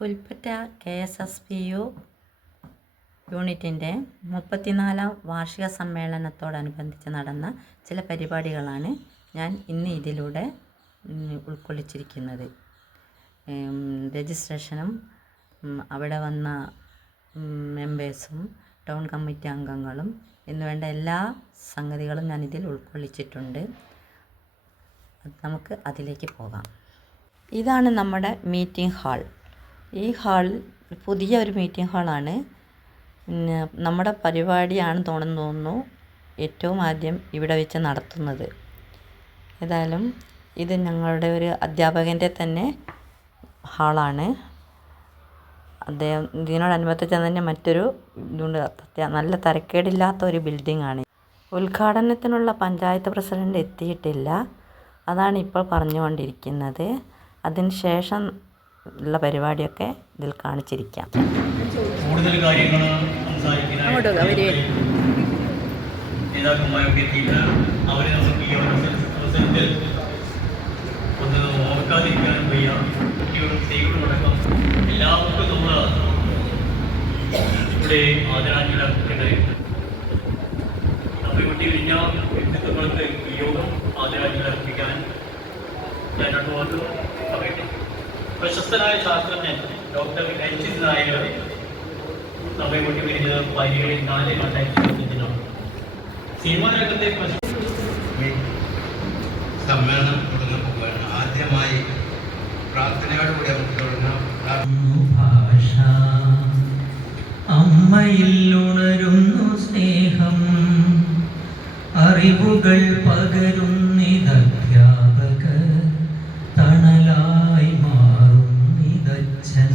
Pulpatta KSSPU യൂണിറ്റിൻ്റെ 34ാം വാർഷിക സമ്മേളനത്തോടനുബന്ധിച്ച് നടന്ന ചില പരിപാടികളാണ് ഞാൻ ഇന്ന് ഇതിലൂടെ ഉൾക്കൊള്ളിച്ചിരിക്കുന്നത്. രജിസ്ട്രേഷനും അവിടെ വന്ന മെമ്പേഴ്സും ടൗൺ കമ്മിറ്റി അംഗങ്ങളും എന്നുവേണ്ട എല്ലാ സംഗതികളും ഞാനിതിൽ ഉൾക്കൊള്ളിച്ചിട്ടുണ്ട്. നമുക്ക് അതിലേക്ക് പോകാം. ഇതാണ് നമ്മുടെ മീറ്റിംഗ് ഹാൾ. ഈ ഹാൾ പുതിയ ഒരു മീറ്റിംഗ് ഹാളാണ്. നമ്മുടെ പരിപാടിയാണ് തോന്നുന്നു ഏറ്റവും ആദ്യം ഇവിടെ വെച്ച് നടത്തുന്നത്. ഏതായാലും ഇത് ഞങ്ങളുടെ ഒരു അധ്യാപകൻ്റെ തന്നെ ഹാളാണ്. അദ്ദേഹം ഇതിനോടനുബന്ധിച്ച് തന്നെ മറ്റൊരു ഇതുണ്ട്, നല്ല തരക്കേടില്ലാത്ത ഒരു ബിൽഡിംഗ് ആണ്. ഉദ്ഘാടനത്തിനുള്ള പഞ്ചായത്ത് പ്രസിഡന്റ് എത്തിയിട്ടില്ല, അതാണ് ഇപ്പോൾ പറഞ്ഞുകൊണ്ടിരിക്കുന്നത്. അതിന് ശേഷം ഉള്ള പരിപാടിയൊക്കെ ഇതിൽ കാണിച്ചിരിക്കാം. കൂടുതൽ കാര്യങ്ങൾ സംസാരിക്കാനായിട്ട് നേതാക്കന്മാരൊക്കെ എത്തിയിട്ട് അവരെ നമുക്ക് ഈ അവസരത്തിൽ ഒന്ന് ഓർക്കാതിരിക്കാനും വയ്യ. കുട്ടികളും സ്ത്രീകളും അടക്കം എല്ലാവർക്കും നമ്മൾ ഇവിടെ ആദരാഞ്ജലി അർപ്പിക്കേണ്ടതായിട്ടുണ്ട്. നമ്മൾ കുട്ടി കഴിഞ്ഞ വ്യക്തിത്വങ്ങൾക്ക് ഈ യോഗം ആദരാഞ്ജലി അർപ്പിക്കാൻ ഞാൻ രണ്ടുമാർക്ക് പറയട്ടെ. പ്രശസ്തനായ ശാസ്ത്രജ്ഞൻ ഡോക്ടർ രഞ്ജിത് നായർ നമ്മെ കൊണ്ടി വരുന്നത് 17/4/2025 സിനിമാ രംഗത്തെ സമ്മേളനം തുടങ്ങാൻ പോവുകയാണ്. ആദ്യമായി പ്രാർത്ഥനയോടുകൂടി നമുക്ക് തുടങ്ങാം. ഭാഷ അമ്മയിൽ ഉണരുന്നു സ്നേഹം, അറിവുകൾ പകരുന്നിതധ്യാപക തണലായി മാറുന്നിതച്ഛൻ,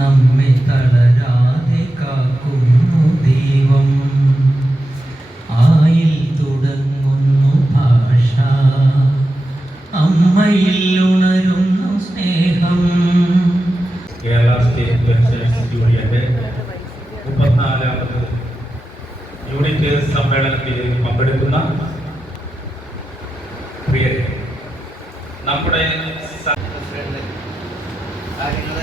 നമ്മെ തളരാതെ കാക്കുന്നു ദൈവം. ആയിൽ തുടങ്ങുന്നു ഭാഷ, അമ്മയിൽ ഉണരുന്നു സ്നേഹം. കേരള സ്റ്റേറ്റ് വെൽഫെയർ യൂണിയന്റെ 34ാമത് യൂണിറ്റ് സമ്മേളനത്തിൽ പങ്കെടുക്കുന്ന പ്രിയരെ, നമ്മുടെ കാര്യങ്ങൾ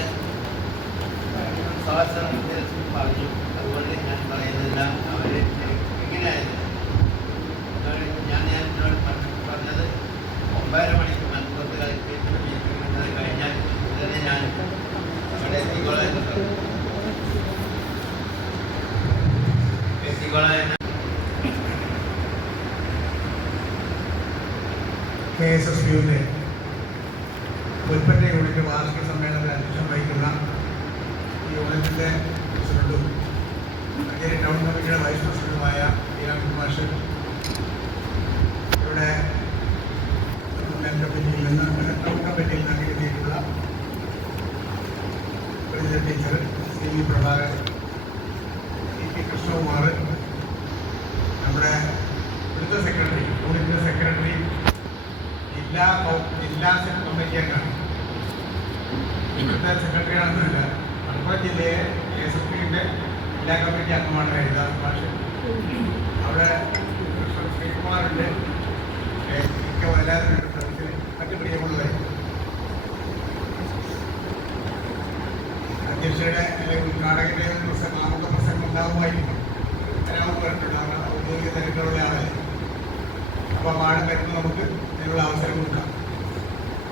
പറഞ്ഞു. അതുകൊണ്ട് ഞാൻ പറയുന്നില്ല. അവർ എങ്ങനെയായിരുന്നു ഞാൻ എന്നോട് പറഞ്ഞത് 9:30 മണിക്ക് മലപ്പുറത്ത് കളിക്കുന്നത് കഴിഞ്ഞാൽ ഉടനെ ഞാൻ അവിടെ എത്തിക്കോളാം എന്ന് പറഞ്ഞു. KSSPUവിൻ്റെ പുൽപ്പറ്റ യൂണിറ്റ് വാർഷിക സമ്മേളനത്തിൽ അധ്യക്ഷം വഹിക്കുന്ന ഈ യൂണിറ്റിൻ്റെ പ്രസിഡന്റും മഞ്ചേരി ടൗൺ കമ്മിറ്റിയുടെ വൈസ് പ്രസിഡന്റുമായ മാഷ്, ഇവിടെ കമ്മിറ്റിയിൽ നിന്ന് ടൗൺ കമ്മിറ്റിയിൽ നിന്ന് എത്തിയിട്ടുള്ള president teacher CV Prabhakaran, CP Krishnakumar, നമ്മുടെ ഇവിടുത്തെ സെക്രട്ടറി, യൂണിറ്റിൻ്റെ സെക്രട്ടറി, ജില്ലാ കമ്മിറ്റി അംഗമാണ്. ഇവിടുത്തെ സെക്രട്ടറിയാണെന്നില്ല, മലപ്പുറം ജില്ലയിലെ KSSPUവിൻ്റെ ജില്ലാ കമ്മിറ്റി അംഗമാണ് ഹരിദാസ് മാഷ്. അവിടെ ശ്രീകുമാറുണ്ട്, എല്ലാവരും മറ്റു പ്രിയമുള്ളവർ. അധ്യക്ഷയുടെ അല്ലെങ്കിൽ ഉദ്ഘാടകൻ്റെ ആമുഖ പ്രസംഗം ഉണ്ടാകുമായിരിക്കും. എല്ലാവർക്കും വരട്ടുണ്ടാകുന്ന ഔദ്യോഗിക തിരക്കുള്ള ആളല്ലേ. അപ്പോൾ പാഠം വരുമ്പോൾ നമുക്ക് ഇതിനുള്ള അവസരം കൊടുക്കാം.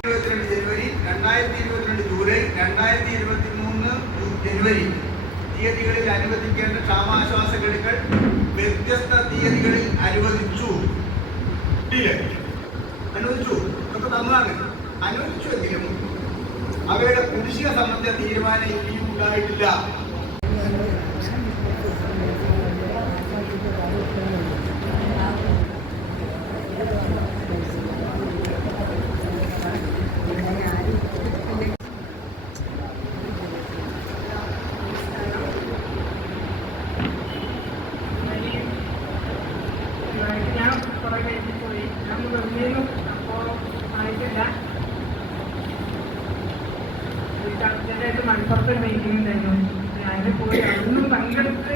2022 ജനുവരി, 2022 ജൂലൈ, 2023 ജനുവരി തീയതികളിൽ അനുവദിക്കേണ്ട ക്ഷാമാശ്വാസ ഗഡുക്കൾ വ്യത്യസ്ത തീയതികളിൽ അനുവദിച്ചു. നമുക്ക് തന്നാണ് അനുവദിച്ചുവെങ്കിലും അവയുടെ കുടിശ്ശിക സംബന്ധിച്ച തീരുമാനം ഇനിയും ഉണ്ടായിട്ടില്ല. മലപ്പുറത്ത് മീറ്റിംഗ് ഉണ്ടായിരുന്നു. അതിന് പോയി അതൊന്നും പങ്കെടുത്ത്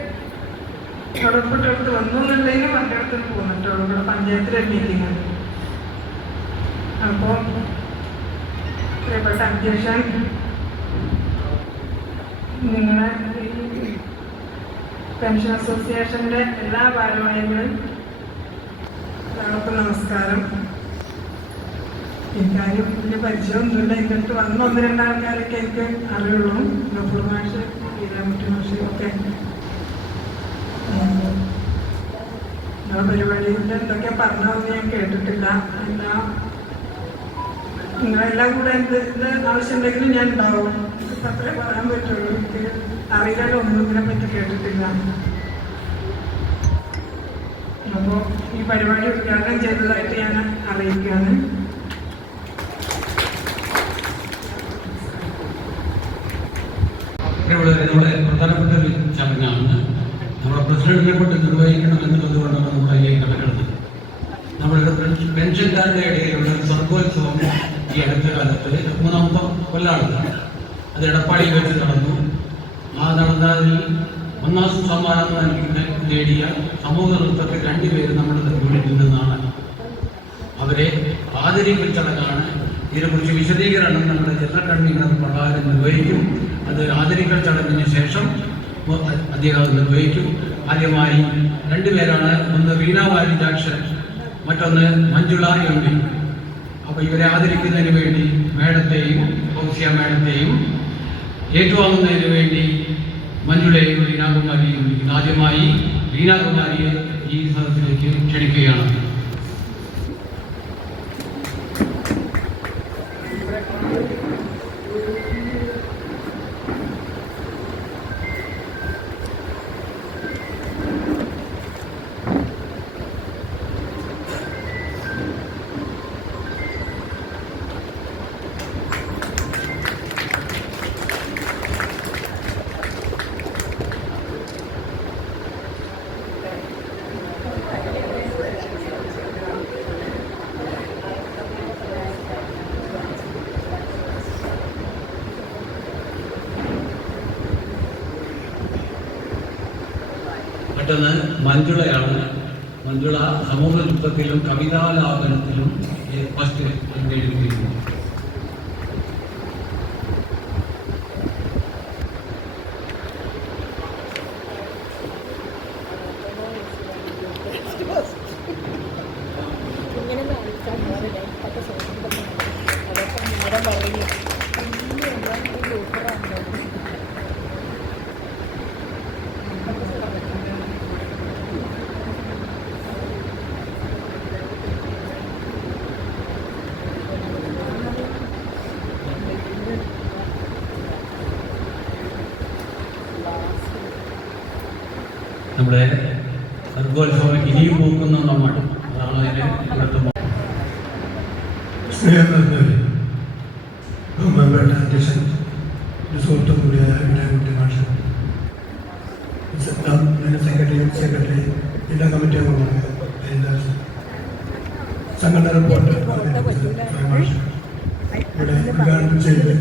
തുടർപ്പെട്ട് വന്നൊന്നുള്ളതിനും പങ്കെടുത്ത് പോന്നിട്ടുള്ളൂ. ഇവിടെ പഞ്ചായത്തിലെ മീറ്റിംഗ്. അപ്പോൾ പ്രിയപ്പെട്ട അധ്യക്ഷൻ നിങ്ങളെ ഈ പെൻഷൻ അസോസിയേഷൻ്റെ എല്ലാ ഭാരവാഹികളും എല്ലാവർക്കും നമസ്കാരം. എനിക്കാരും വലിയ പരിചയമൊന്നുമില്ല. എൻ്റെ അടുത്ത് വന്ന 1-2 ആൾക്കാരൊക്കെ എനിക്ക് അറിയുള്ളൂ. ഗഫൂർ മാഷ്, ഈരാമുട്ടി മാഷ് ഒക്കെ. നിങ്ങളുടെ പരിപാടിയിൽ എന്തൊക്കെ പറഞ്ഞതൊന്നും ഞാൻ കേട്ടിട്ടില്ല. നിങ്ങളെല്ലാം കൂടെ എന്ത് ആവശ്യമുണ്ടെങ്കിലും ഞാൻ ഉണ്ടാവും. അത്രേ പറയാൻ പറ്റുള്ളൂ. എനിക്ക് അറിയില്ലല്ലോ, ഒന്നും ഇതിനെ പറ്റി കേട്ടിട്ടില്ല. അപ്പോൾ ഈ പരിപാടി ഉദ്ഘാടനം ചെയ്തതായിട്ട് ഞാൻ അറിയിക്കുകയാണ്. നമ്മുടെ പ്രധാനപ്പെട്ട ഒരു ചടങ്ങാണ്. നമ്മുടെ പ്രസിഡന്റിനെ കൊണ്ട് നിർവഹിക്കണം എന്നുള്ളത് കൊണ്ടാണ് നമ്മൾ അതിലേക്ക് കടക്കുന്നത്. നമ്മളുടെ പെൻഷൻകാരുടെ ഇടയിലുള്ള സർഗോത്സവം ഈ അടുത്ത കാലത്ത് 3ാമത്തെ കൊല്ലമാണ്. അത് എടപ്പാടിയിൽ വെച്ച് നടന്നു. ആ നടന്നതിൽ 1ാം സമ്മാനം നേടിയ സമൂഹ നൃത്തത്തിൽ 2 പേര് നമ്മുടെ യൂണിറ്റിൽ നിന്നാണ്. അവരെ ആദരിക്കൽ ചടങ്ങാണ്. ഇതിനെക്കുറിച്ച് വിശദീകരണം നമ്മുടെ ജനറൽ കൺവീനർ പ്രകാരം നിർവഹിക്കും. അത് ആദരിക്കൽ ചടങ്ങിന് ശേഷം അദ്ദേഹം നിർവഹിക്കും. ആദ്യമായി 2 പേരാണ്. ഒന്ന് വീണ വാരിജാക്ഷൻ, മറ്റൊന്ന് മഞ്ജുള MP. അപ്പോൾ ഇവരെ ആദരിക്കുന്നതിന് വേണ്ടി മേഡത്തെയും ഫൗസിയ മേഡത്തെയും ഏറ്റുവാങ്ങുന്നതിന് വേണ്ടി മഞ്ജുളയെയും വീണാകുമാരിയും വിളിക്കുന്നു. ആദ്യമായി വീണാകുമാരിയെ ഈ സദസ്സിലേക്ക് ക്ഷണിക്കുകയാണ്. മറ്റൊന്ന് മഞ്ജുളയാണ്. മഞ്ജുള സമൂഹ നൃത്തത്തിലും കവിതാലാപനത്തിലും ഫസ്റ്റ് നേടിയിരിക്കുന്നു. നമ്മുടെ സർഗോത്സവം ഇനിയും പോകുന്ന നമ്മൾ അതാണ് അതിൻ്റെ ഇവിടുത്തെ സ്നേഹം നിറഞ്ഞവരെ, ബഹുമാനപ്പെട്ട അധ്യക്ഷൻ, സുഹൃത്തും കൂടിയായ വീരാൻകുട്ടി മാഷ്, സെക്രട്ടറി, ജില്ലാ കമ്മിറ്റി അംഗങ്ങളായ ഹരിദാസ്, സംഘടന റിപ്പോർട്ട് മാഷ്, ഇവിടെ ഉദ്ഘാടനം ചെയ്ത്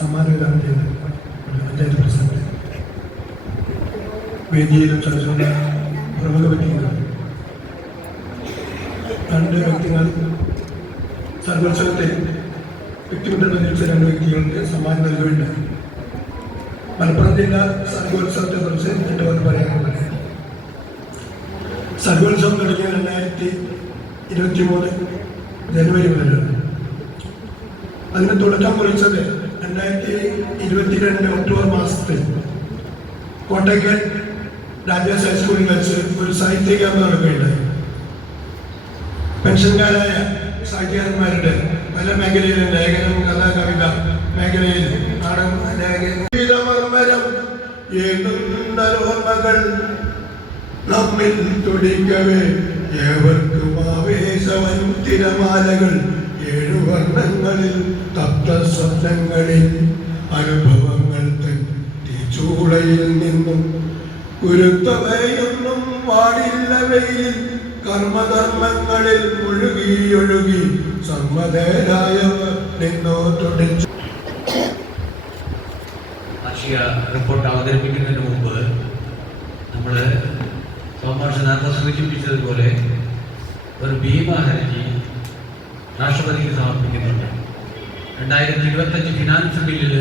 സമ്മാനം വിതരണം ചെയ്ത് പഞ്ചായത്ത് പ്രസിഡന്റ്, വേദിയിലും സദസ്സുള്ള പ്രമുഖ വ്യക്തികൾ, 2 വ്യക്തികൾ സർഗോത്സവത്തെ വ്യക്തിമുദ്ര നിർമ്മിച്ച 2 വ്യക്തികൾക്ക് സമ്മാനം നൽകുകയുണ്ടായി. മലപ്പുറം ജില്ലാ സർഗോത്സവത്തെ കുറിച്ച് എന്നിട്ട് പറയാനുള്ളത്, സർഗോത്സവം തുടങ്ങിയ 2023 ജനുവരി മുതലാണ്. അതിന് തുടക്കം കുറിച്ചത് 2022 ഒക്ടോബർ മാസത്തിൽ കോട്ടയ്ക്കൽ രാജാസ് ഹൈസ്കൂളിൽ വെച്ച് ഒരു സാഹിത്യ ക്യാമ്പ് നടക്കുകയുണ്ടായി. പെൻഷൻകാരായ സാഹിത്യകാരന്മാരുടെ പല മേഖലയിലും ലേഖനം, കഥ, കവിത മേഖലയിൽ ഓർമ്മകൾ നമ്മിൽ തുടിക്കവേ ഏവർക്കും ആവേശവൻ തിരമാലകൾ 7 വർണ്ണങ്ങളിൽ തപ്തസ്വപ്നങ്ങളിൽ അനുഭവങ്ങൾ ചൂളയിൽ നിന്നും കുരുത്തവയൊന്നും വാടില്ല വെയിൽ കർമ്മധർമ്മങ്ങളിൽ ഒഴുകി സമ്മതരായവർ നിന്നോ തുടച്ചു. കാർഷിക റിപ്പോർട്ട് അവതരിപ്പിക്കുന്നതിന് മുമ്പ് നമ്മൾ സോമാഷ് നേരത്തെ സൂചിപ്പിച്ചതുപോലെ ഒരു ഭീമ ഹർജി രാഷ്ട്രപതിക്ക് സമർപ്പിക്കുന്നുണ്ട്. 2025 ഫിനാൻസ് ബില്ലിൽ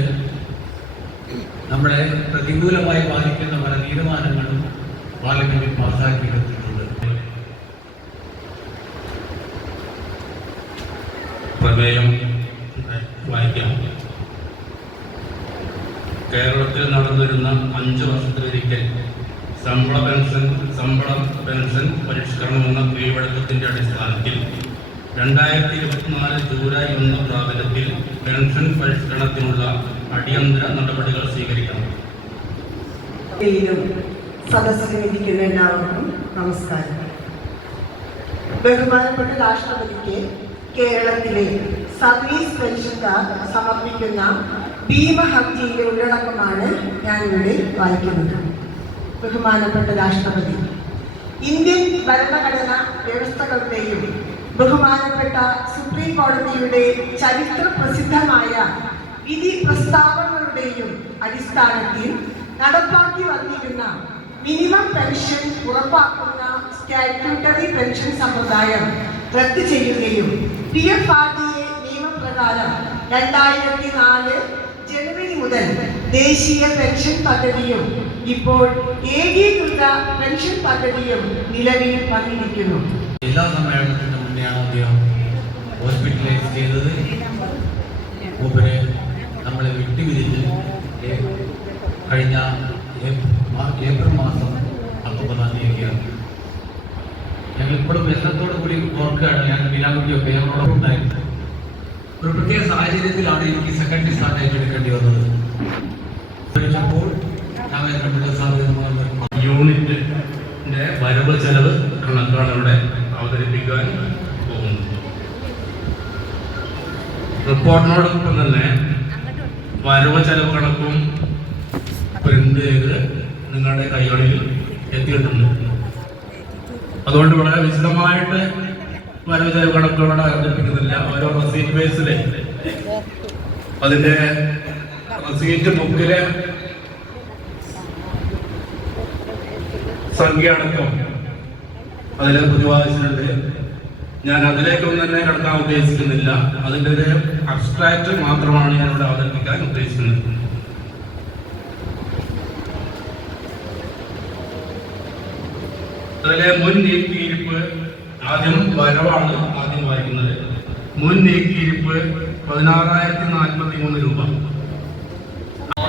നമ്മളെ പ്രതികൂലമായി ബാധിക്കുന്ന പല തീരുമാനങ്ങളും പാർലമെന്റിൽ പാസ്സാക്കിയെടുത്തിട്ടുണ്ട്. പ്രമേയം വായിക്കാം. കേരളത്തിൽ നടന്നിരുന്ന 5 വർഷത്തിലൊരിക്കൽ ശമ്പള പെൻഷൻ പരിഷ്കരണമെന്ന കീഴ്വഴക്കത്തിന്റെ അടിസ്ഥാനത്തിൽ 2024 ജൂലൈ 1 പ്രാബല്യത്തിൽ പെൻഷൻ പരിഷ്കരണത്തിനുള്ള അടിയന്തര നടപടികൾ സ്വീകരിക്കണം. സദസ്സിലിരിക്കുന്ന എല്ലാവർക്കും നമസ്കാരം. ബഹുമാനപ്പെട്ട രാഷ്ട്രപതിക്ക് കേരളത്തിലെ സർവീസ് പെൻഷൻകാർ സമർപ്പിക്കുന്ന ഭീമഹർജിയിലെ ഉള്ളടക്കമാണ് ഞാനിവിടെ വായിക്കുന്നത്. ബഹുമാനപ്പെട്ട രാഷ്ട്രപതി, ഇന്ത്യൻ ഭരണഘടന വ്യവസ്ഥകളുടെയും ബഹുമാനപ്പെട്ട സുപ്രീം കോടതിയുടെ ചരിത്ര പ്രസിദ്ധമായ വിധി പ്രസ്താവനകളുടെയും അടിസ്ഥാനത്തിൽ നടപ്പാക്കി വന്നിരുന്ന മിനിമം പെൻഷൻ ഉറപ്പാക്കുന്ന സ്റ്റാറ്റ്യൂട്ടറി പെൻഷൻ സമ്പ്രദായം റദ്ദ് ചെയ്യുകയും PFRDA നിയമപ്രകാരം 2004 ജനുവരി മുതൽ ദേശീയ പെൻഷൻ പദ്ധതിയും ഇപ്പോൾ ഏകീകൃത പെൻഷൻ പദ്ധതിയും നിലവിൽ വന്നിരിക്കുന്നു. എല്ലാ സമ്മേളനത്തിൻ്റെ മുന്നെയാണ് അദ്ദേഹം ഹോസ്പിറ്റലൈസ് ചെയ്തത്. മൂപ്പരെ നമ്മളെ വിട്ടുപിരിഞ്ഞ് കഴിഞ്ഞ ഏപ്രിൽ മാസം 19-ാം തീയതിയാണ്. ഞങ്ങളിപ്പോഴും വ്യസനത്തോടു കൂടി ഓർക്കുകയാണ്. ഞാൻ ബീനാകുട്ടിയൊക്കെ ഞങ്ങളോടൊപ്പം ഉണ്ടായിരുന്നു. ഒരു പ്രത്യേക സാഹചര്യത്തിലാണ് എനിക്ക് സെക്രട്ടറി സ്ഥാനം ഏറ്റെടുക്കേണ്ടി വന്നത്. അപ്പോൾ യൂണിറ്റിന്റെ വരവ് ചെലവ് കണക്കാണ് ഇവിടെ അവതരിപ്പിക്കാൻ പോകുന്നത്. റിപ്പോർട്ടിനോടൊപ്പം തന്നെ വരവ് ചെലവ് കണക്കും പ്രിന്റ് ചെയ്ത് നിങ്ങളുടെ കൈകളിൽ എത്തിയിട്ടുണ്ട്. അതുകൊണ്ട് വളരെ വിശദമായിട്ട് വരവ് ചെലവ് കണക്കുകളോട് അവതരിപ്പിക്കുന്നില്ല. ഓരോ റെസീറ്റ് ബേസിൽ അതിന്റെ റെസീറ്റ് ബുക്കിലെ സംഖ്യ അടക്കം അതിൽ പ്രതിപാദിച്ചിട്ടുണ്ട്. ഞാൻ അതിലേക്കൊന്നും തന്നെ കടക്കാൻ ഉദ്ദേശിക്കുന്നില്ല. അതിൻ്റെ ഒരു അബ്സ്ട്രാക്റ്റ് മാത്രമാണ് ഞാൻ ഇവിടെ അവതരിപ്പിക്കാൻ ഉദ്ദേശിക്കുന്നത്. അതിലെ മുൻ നീക്കിയിരിപ്പ് ആദ്യം വരവാണ് ആദ്യം വായിക്കുന്നത്. മുൻ നീക്കിയിരിപ്പ് 16,043 രൂപ.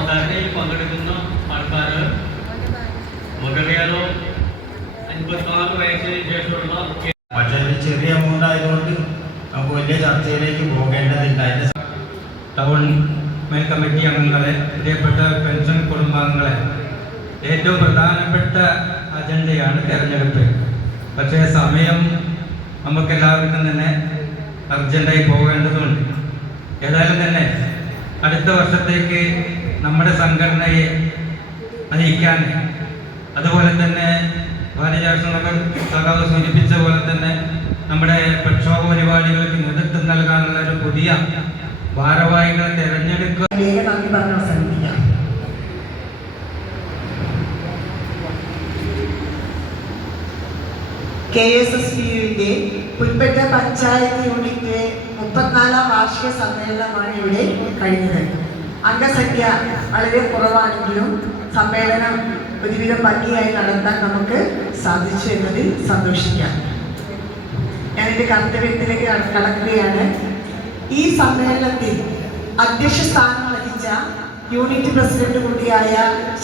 ധർണയിൽ പങ്കെടുക്കുന്ന ആൾക്കാർ നമുക്കറിയാലോ 56 വയസ്സിന് ശേഷമുള്ള. പക്ഷേ ഒരു ചെറിയ എമൗണ്ട് ആയതുകൊണ്ട് നമുക്ക് വലിയ ചർച്ചയിലേക്ക് പോകേണ്ടതില്ല. ടൗൺ മേൽ കമ്മിറ്റി അംഗങ്ങളെ, പ്രിയപ്പെട്ട പെൻഷൻ കുടുംബാംഗങ്ങളെ, ഏറ്റവും പ്രധാനപ്പെട്ട അജണ്ടയാണ് തെരഞ്ഞെടുപ്പ്. പക്ഷേ സമയം നമുക്കെല്ലാവർക്കും തന്നെ അർജൻറ്റായി പോകേണ്ടതുണ്ട്. ഏതായാലും തന്നെ അടുത്ത വർഷത്തേക്ക് നമ്മുടെ സംഘടനയെ നയിക്കാൻ, അതുപോലെ തന്നെ ഭാരതരാഷ്ട്രങ്ങൾ സഖാവ് സൂചിപ്പിച്ച പോലെ തന്നെ നമ്മുടെ പ്രക്ഷോഭ പരിപാടികൾക്ക് നേതൃത്വം നൽകാനുള്ള ഒരു പുതിയ ഭാരവാഹികളെ തെരഞ്ഞെടുക്കുക. നന്ദി പറഞ്ഞ് അവസാനിപ്പിക്കാം. KSSPUവിന്റെ പുൽപ്പറ്റ പഞ്ചായത്ത് യൂണിറ്റ് 34-ാം വാർഷിക സമ്മേളനമാണ് ഇവിടെ കഴിഞ്ഞത്. അംഗസംഖ്യ വളരെ കുറവാണെങ്കിലും സമ്മേളനം ഒരുവിധം ഭംഗിയായി നടത്താൻ നമുക്ക് സാധിച്ചു എന്നതിൽ സന്തോഷിക്കാം. ഞാനെൻ്റെ കർത്തവ്യത്തിലേക്ക് കടക്കുകയാണ്. ഈ സമ്മേളനത്തിൽ അധ്യക്ഷ സ്ഥാനം വഹിച്ച യൂണിറ്റ് പ്രസിഡന്റ് കൂടിയായ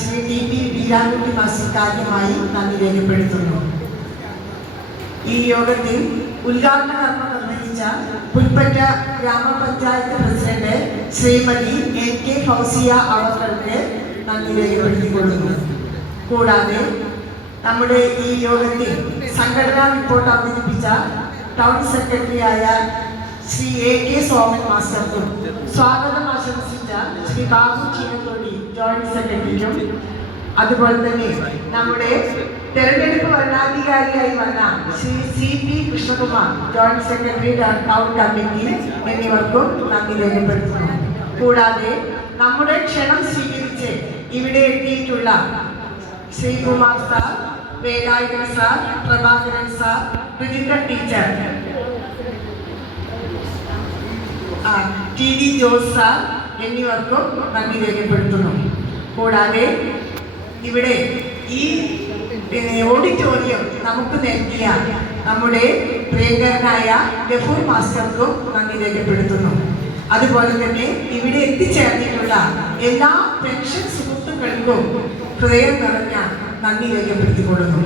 ശ്രീ TP ബീരാൻകുട്ടി മാസ്റ്റർ കാര്യമായി നന്ദി രേഖപ്പെടുത്തുന്നു. ഈ യോഗത്തിൽ ഉദ്ഘാടന കർമ്മം നിർവഹിച്ച പുൽപ്പറ്റ ഗ്രാമപഞ്ചായത്ത് പ്രസിഡന്റ് ശ്രീമതി NK ഫൗസിയ അവർക്ക് നന്ദി രേഖപ്പെടുത്തിക്കൊള്ളുന്നു. കൂടാതെ നമ്മുടെ ഈ യോഗത്തിൽ സംഘടനാ റിപ്പോർട്ട് അവതരിപ്പിച്ച ടൗൺ സെക്രട്ടറിയായ ശ്രീ AK സോമൻ മാസ്റ്റർക്കും സ്വാഗതം ആശംസിച്ച ശ്രീ ബാബു ചീനത്തോടി ജോയിന്റ് സെക്രട്ടറിക്കും, അതുപോലെ തന്നെ നമ്മുടെ തെരഞ്ഞെടുപ്പ് വരണാധികാരിയായി വന്ന Shri CP Krishnakumar joint secretary town committee എന്നിവർക്കും നന്ദി രേഖപ്പെടുത്തുന്നു. കൂടാതെ നമ്മുടെ ക്ഷണം സ്വീകരിച്ച് ഇവിടെ എത്തിയിട്ടുള്ള Sreekumar sir, Velayudhan sir, Prabhakaran sir, Ruchitha teacher, TD Jose sir എന്നിവർക്കും നന്ദി രേഖപ്പെടുത്തുന്നു. കൂടാതെ ഇവിടെ ഈ ഓഡിറ്റോറിയം നമുക്ക് നൽകിയ നമ്മുടെ പ്രിയങ്കരനായ ഗഫൂർ മാസ്റ്റർക്കും നന്ദി രേഖപ്പെടുത്തുന്നു. അതുപോലെ തന്നെ ഇവിടെ എത്തിച്ചേർന്നിട്ടുള്ള എല്ലാ പെൻഷൻ സുഹൃത്തുക്കൾക്കും ഹൃദയം നിറഞ്ഞ നന്ദി രേഖപ്പെടുത്തിക്കൊള്ളുന്നു.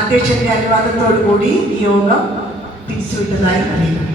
അധ്യക്ഷന്റെ അനുവാദത്തോടു കൂടി ഈ യോഗം പിരിച്ചുവിട്ടതായി അറിയിക്കുന്നു.